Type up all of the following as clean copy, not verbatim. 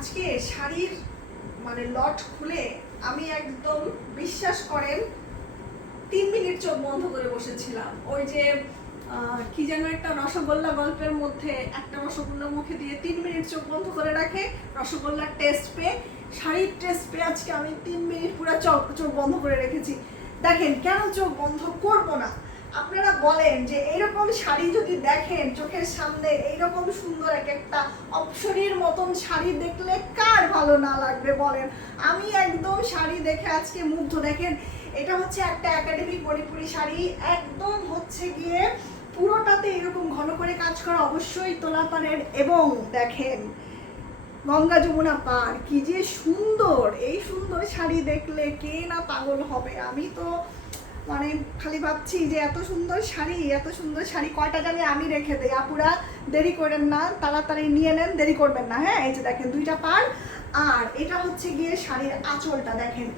আজকে শাড়ির মানে লট খুলে আমি একদম বিশ্বাস করেন 3 মিনিট চোখ বন্ধ করে বসেছিলাম। ওই যে কি যেন একটা রসগোল্লা গল্পের মধ্যে একটা রসগোল্লা মুখে দিয়ে 3 মিনিট চোখ বন্ধ করে রাখে, রসগোল্লার টেস্ট পেয়ে শাড়ির টেস্ট পেয়ে আজকে আমি 3 মিনিট পুরো চোখ বন্ধ করে রেখেছি। দেখেন কেন চোখ বন্ধ করব না? আপনারা বলেন যে এইরকম শাড়ি যদি দেখেন চোখের সামনে, এইরকম সুন্দর এক একটা অপসরীর মতন শাড়ি দেখলে কার ভালো না লাগবে বলেন? আমি একদম শাড়ি দেখে আজকে মুগ্ধ। দেখেন এটা হচ্ছে একটা একাডেমিক মণিপুরি শাড়ি, একদম হচ্ছে গিয়ে পুরোটাতে এরকম ঘন করে কাজ করা, অবশ্যই তোলাপাড়ের, এবং দেখেন গঙ্গা যমুনা পার, কি যে সুন্দর! এই সুন্দর শাড়ি দেখলে কে না পাগল হবে? আমি তো মানে খালি ভাবছি যে এত সুন্দর শাড়ি কয়টা জানি আমি রেখে দেই। আপুরা দেরি করেন না, তাড়াতাড়ি নিয়ে নেন, দেরি করবেন না। হ্যাঁ, এই যে দেখেন 2টা পার, আর এটা হচ্ছে গিয়ে শাড়ির আঁচলটা দেখেন।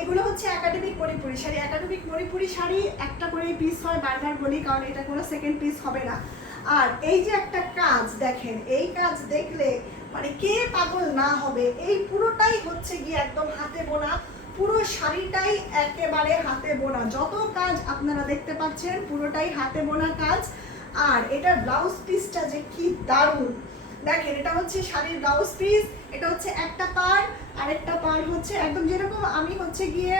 এগুলো হচ্ছে একাডেমিক মণিপুরি শাড়ি। একাডেমিক মণিপুরি শাড়ি একটা করে পিস হয়, বারবার বলি, কারণ এটা কোনো সেকেন্ড পিস হবে না। আর এই যে একটা কাজ দেখেন, এই কাজ দেখলে মানে কে পাগল না হবে? এই পুরোটাই হচ্ছে গিয়ে একদম হাতে বোনা, পুরো শাড়িটাই একেবারে হাতে বোনা। যত কাজ আপনারা দেখতে পাচ্ছেন পুরোটাই হাতে বোনা কাজ। আর এটার ব্লাউজ পিসটা যে কি দারুণ! দেখেন এটা হচ্ছে শাড়ির ব্লাউজ পিস, এটা হচ্ছে একটা পাড়, আরেকটা পাড় হচ্ছে একদম যেরকম আমি হচ্ছে গিয়ে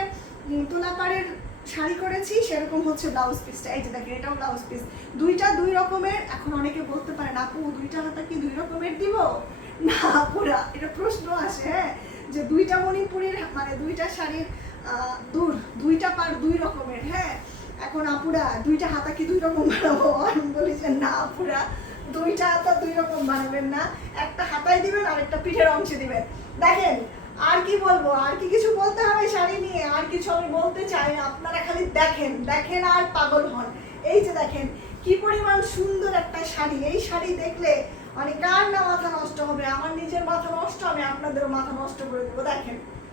তোলা পাড়ের শাড়ি করেছি সেরকম হচ্ছে ব্লাউজ পিসটা। এই যে দেখেন এটাও ব্লাউজ পিস, দুইটা দুই রকমের। এখন অনেকে বলতে পারেন আপু 2টা হাতা কি 2 রকমের দিব? না পুরা, এটা প্রশ্ন আসে, হ্যাঁ, যে 2টা মণিপুরের মানে 2টা শাড়ির দুইটা পার 2 রকমের। হ্যাঁ, এখন আপুরা 2টা হাতা কি 2 রকম বানাবো? আমি বলি যে না আপুরা, 2টা হাতা 2 রকম বানাবেন না, একটা হাতায় দিবেন আর একটা পিঠের অংশে দিবেন। দেখেন আর কি বলবো, আর কি কিছু বলতে হবে শাড়ি নিয়ে? আর কিছু আমি বলতে চাই না, আপনারা খালি দেখেন আর পাগল হন। এই যে দেখেন কি পরিমাণ সুন্দর একটা শাড়ি! এই শাড়ি দেখলে মানে কার না মাথা নষ্ট হবে? আমার নিজের মাথা নষ্ট, আমি আপনাদেরও মাথা নষ্ট করে দেবো। দেখেন